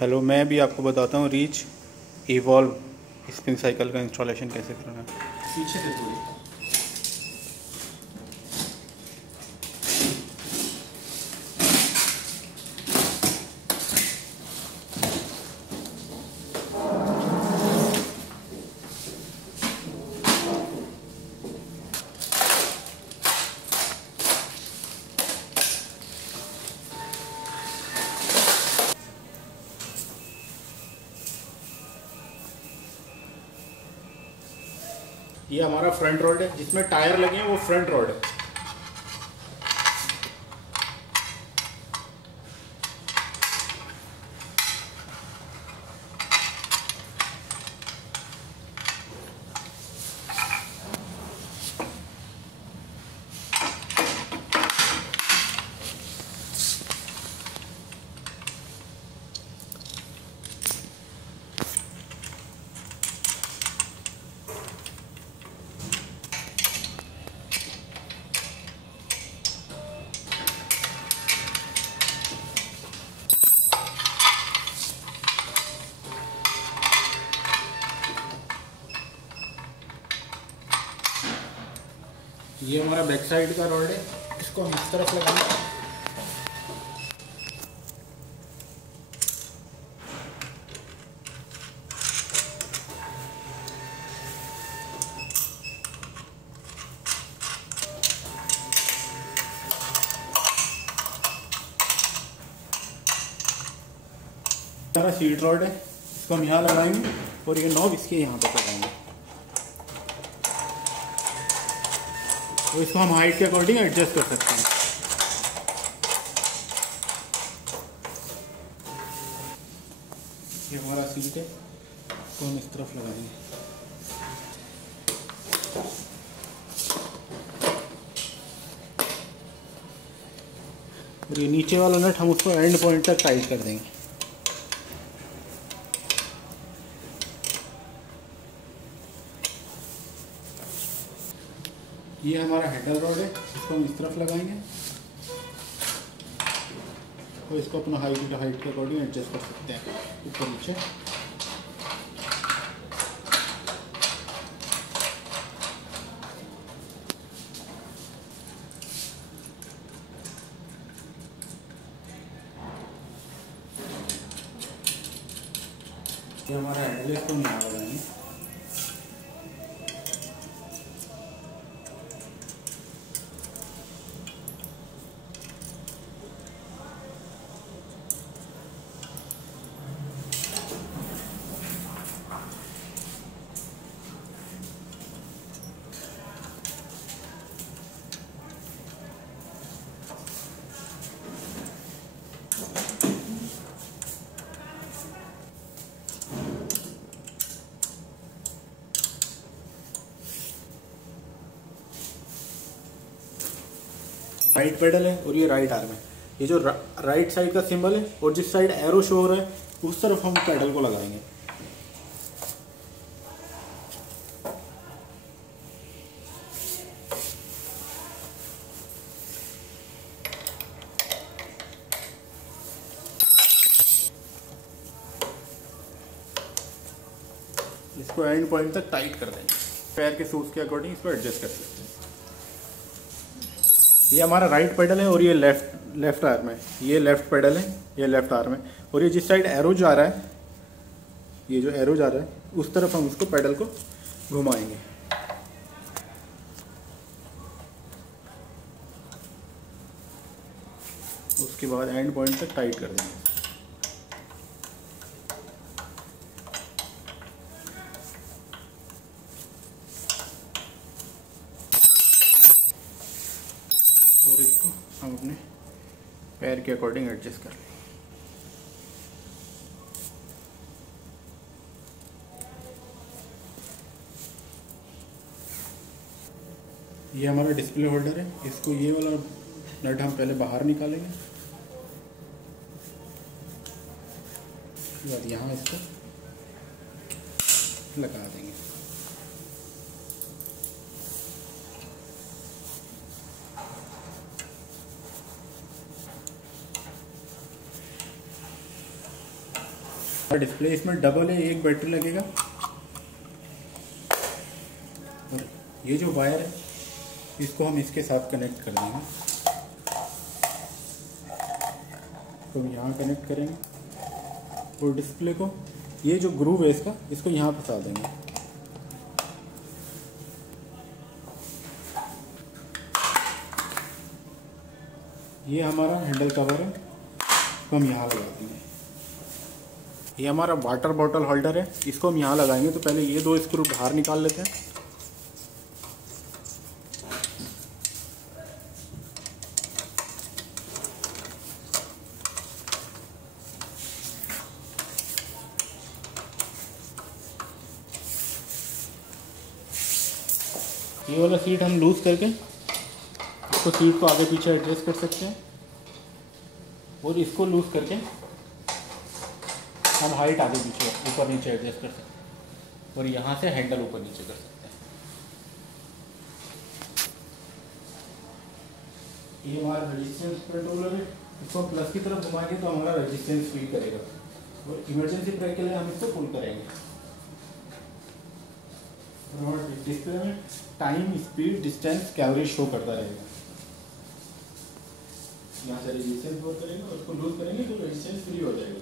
Hello, मैं भी आपको बताता हूँ रीच इवॉल्व स्पिन साइकिल का इंस्टॉलेशन कैसे करना है। पीछे से थोड़ी। ये हमारा फ्रंट रॉड है, जिसमें टायर लगे हैं वो फ्रंट रॉड है। ये हमारा बैक साइड का रॉड है, इसको हम इस तरफ लगाएंगे। हमारा सीट रॉड है, इसको हम यहाँ लगाएंगे और ये नॉब इसके यहाँ पे लगाएंगे। तो इसको हम हाइट के अकॉर्डिंग एडजस्ट कर सकते हैं। ये हमारा सीट है, इसको हम इस तरफ लगाएंगे। और ये नीचे वाला नट हम उसको एंड पॉइंट तक टाइट कर देंगे। ये हमारा हेडर रॉड है, इसको हम इस तरफ लगाएंगे और इसको अपना हाइट के अकॉर्डिंग एडजस्ट कर सकते हैं ऊपर नीचे। ये हमारा हैंडल, इसको हम यहाँ लगाएंगे। राइट पेडल है और ये राइट आर्म है। ये जो राइट साइड का सिंबल है और जिस साइड एरो शो हो रहा है उस तरफ हम पेडल को लगाएंगे। इसको एंड पॉइंट तक टाइट कर देंगे। पैर के शूज के अकॉर्डिंग इसको एडजस्ट कर सकते हैं। ये हमारा राइट पेडल है और ये लेफ्ट आर्म है। ये लेफ्ट पेडल है, ये लेफ्ट आर्म है और ये जिस साइड एरो जा रहा है, ये जो एरो जा रहा है उस तरफ हम उसको पेडल को घुमाएंगे। उसके बाद एंड पॉइंट तक टाइट कर देंगे। और इसको हम अपने पैर के अकॉर्डिंग एडजस्ट कर लें। ये हमारा डिस्प्ले होल्डर है, इसको ये वाला नट हम पहले बाहर निकालेंगे, उसके बाद यहाँ इसको लगा देंगे। और डिस्प्ले इसमें डबल है, एक बैटरी लगेगा। और ये जो वायर है इसको हम इसके साथ कनेक्ट कर देंगे, तो यहाँ कनेक्ट करेंगे और डिस्प्ले को, ये जो ग्रूव है इसका, इसको यहाँ फंसा देंगे। ये हमारा हैंडल कवर है, इसको हम यहाँ लगा देंगे। ये हमारा वाटर बॉटल होल्डर है, इसको हम यहाँ लगाएंगे। तो पहले ये 2 स्क्रू बाहर निकाल लेते हैं। ये वाला सीट हम लूज करके इसको, सीट को आगे पीछे एडजस्ट कर सकते हैं, और इसको लूज करके हम हाइट आगे पीछे ऊपर नीचे एडजस्ट कर सकते हैं, और यहाँ से हैंडल ऊपर नीचे कर सकते हैं। ये हमारा रेजिस्टेंस कंट्रोलर है, इसको प्लस की तरफ घुमाएंगे तो हमारा रेजिस्टेंस फीड करेगा, और इमरजेंसी ब्रेक के लिए हम इसको पुल करेंगे। और डिस्प्ले में time, speed, distance, calorie show करता रहेगा। यहाँ से रेजिस्टेंस वर्क करेगा और उसको लूज करेंगे तो रेजिस्टेंस फ्री हो जाएगा।